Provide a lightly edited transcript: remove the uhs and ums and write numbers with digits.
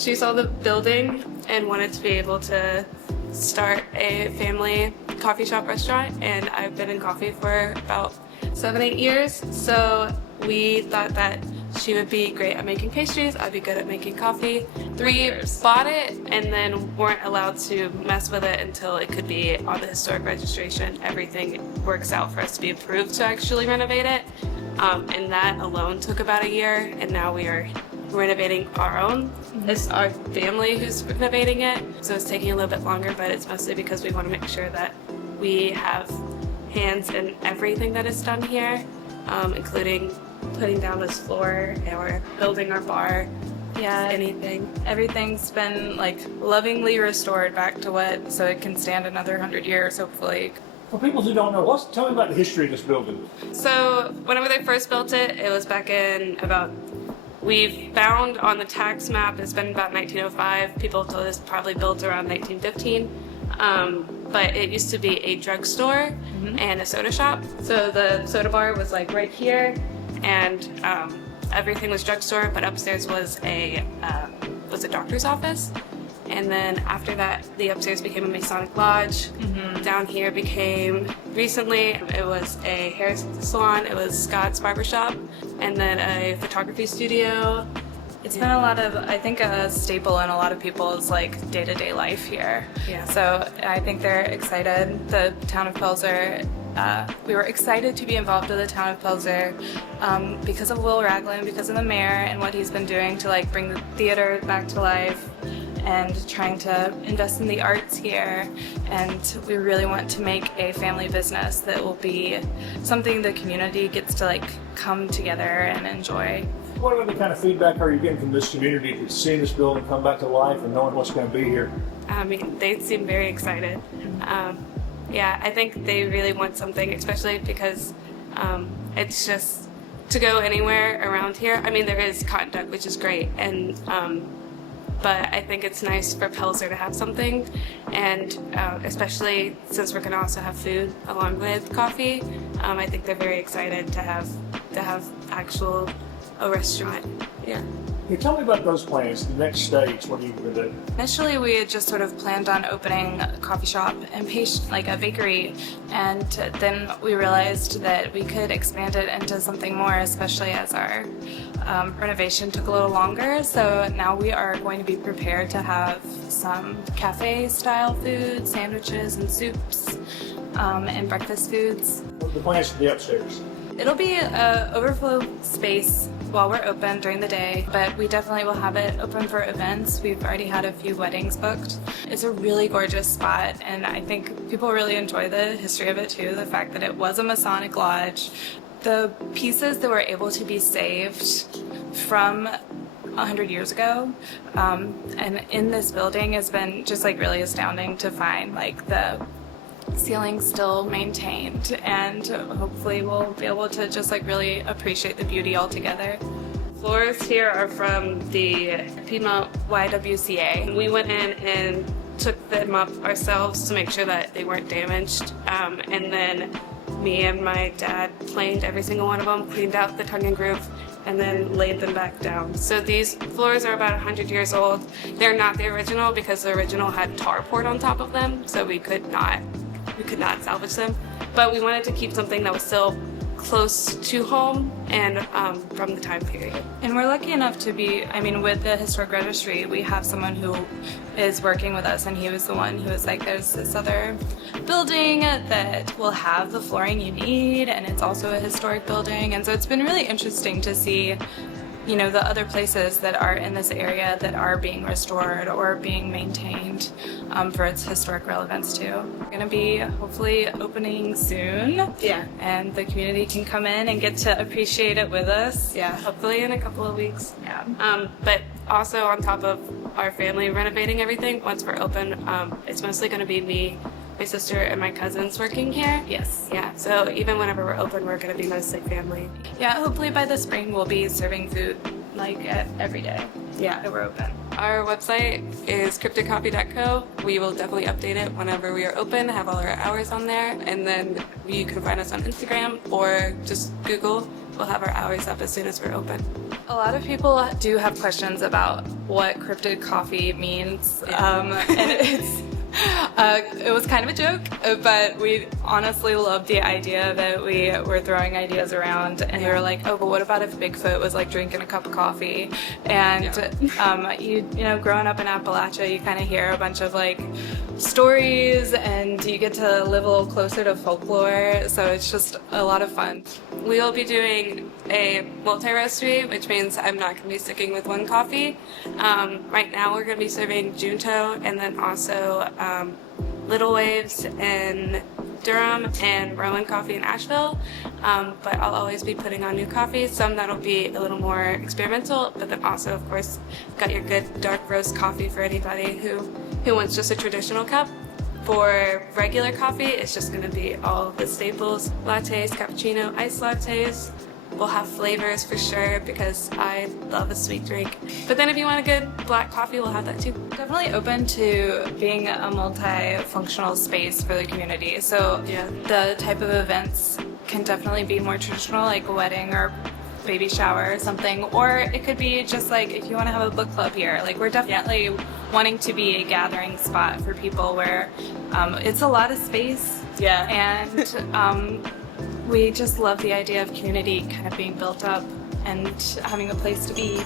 She saw the building and wanted to be able to start a family coffee shop restaurant, and I've been in coffee for about 7-8 years, so we thought that she would be great at making pastries, I'd be good at making coffee. We bought it and then weren't allowed to mess with it until it could be on the historic registration. Everything works out for us to be approved to actually renovate it, and that alone took about a year, and now we are renovating our own. It's our family who's renovating it, so it's taking a little bit longer, but it's mostly because we want to make sure that we have hands in everything that is done here, including putting down this floor or building our bar. Yeah, anything. Everything's been like lovingly restored back to what, so it can stand another 100 years, hopefully. For people who don't know, tell me about the history of this building. So whenever they first built it, it was back in about, we've found on the tax map, it's been about 1905. People told us probably built around 1915. But it used to be a drugstore and a soda shop. So the soda bar was like right here, and everything was drugstore, but upstairs was a doctor's office. And then after that, the upstairs became a Masonic lodge. Down here became, recently, it was a hair salon, it was Scott's barbershop, and then a photography studio. It's been a lot of, I think, a staple in a lot of people's like day-to-day life here. Yeah. So I think they're excited. The town of Pelzer, we were excited to be involved with the town of Pelzer because of Will Ragland, because of the mayor and what he's been doing to like bring the theater back to life and trying to invest in the arts here. And we really want to make a family business that will be something the community gets to like come together and enjoy. What other kind of feedback are you getting from this community that's seeing this building come back to life and knowing what's going to be here? I mean, they seem very excited. Yeah, I think they really want something, especially because it's just to go anywhere around here. I mean, there is cotton duck, which is great, and but I think it's nice for Pelzer to have something, and especially since we're going to also have food along with coffee. I think they're very excited to have a restaurant. Yeah. Can you tell me about those plans, the next stage, what are you going to do? Initially, we had just sort of planned on opening a coffee shop and like a bakery, and then we realized that we could expand it into something more, especially as our renovation took a little longer. So now we are going to be prepared to have some cafe-style food, sandwiches and soups, and breakfast foods. What are the plans for the upstairs? It'll be an overflow space while we're open during the day, but we definitely will have it open for events. We've already had a few weddings booked. It's a really gorgeous spot, and I think people really enjoy the history of it too, the fact that it was a Masonic lodge. The pieces that were able to be saved from 100 years ago and in this building has been just like really astounding to find, like the ceiling still maintained, and hopefully we'll be able to just like really appreciate the beauty altogether. Floors here are from the Piedmont YWCA. We went in and took them up ourselves to make sure that they weren't damaged, and then me and my dad planed every single one of them, cleaned out the tongue and groove, and then laid them back down. So these floors are about 100 years old. They're not the original because the original had tar poured on top of them, so we could not salvage them. But we wanted to keep something that was still close to home and from the time period. And we're lucky enough to be, I mean, with the Historic Registry, we have someone who is working with us, and he was the one who was like, there's this other building that will have the flooring you need, and it's also a historic building. And so it's been really interesting to see, you know, the other places that are in this area that are being restored or being maintained for its historic relevance too. We're going to be hopefully opening soon. Yeah. And the community can come in and get to appreciate it with us. Yeah, hopefully in a couple of weeks. Yeah. But also on top of our family renovating everything, once we're open, it's mostly going to be me, my sister, and my cousins working here. Yes. Yeah, so even whenever we're open, we're going to be mostly family. Yeah, hopefully by the spring we'll be serving food like every day. Yeah. That we're open. Our website is cryptidcoffee.co. We will definitely update it whenever we are open, have all our hours on there, and then you can find us on Instagram or just Google we'll have our hours up as soon as we're open. A lot of people do have questions about what Cryptid Coffee means, and it was kind of a joke, but we honestly loved the idea that we were throwing ideas around, and we were like, oh, but what about if Bigfoot was like drinking a cup of coffee? And you know, growing up in Appalachia, you kind of hear a bunch of like stories, and you get to live a little closer to folklore, so it's just a lot of fun. We will be doing a multi-roastery, which means I'm not going to be sticking with one coffee. Right now we're going to be serving Junto, and then also Little Waves in Durham and Rowan Coffee in Asheville. But I'll always be putting on new coffees, some that'll be a little more experimental, but then also, of course, got your good dark roast coffee for anybody who wants just a traditional cup. For regular coffee, it's just going to be all the staples: lattes, cappuccino, iced lattes. We'll have flavors for sure because I love a sweet drink. But then if you want a good black coffee, we'll have that too. Definitely open to being a multifunctional space for the community. So the type of events can definitely be more traditional, like a wedding or baby shower or something, or it could be just like if you want to have a book club here. Like, we're definitely wanting to be a gathering spot for people where it's a lot of space, and we just love the idea of community kind of being built up and having a place to be.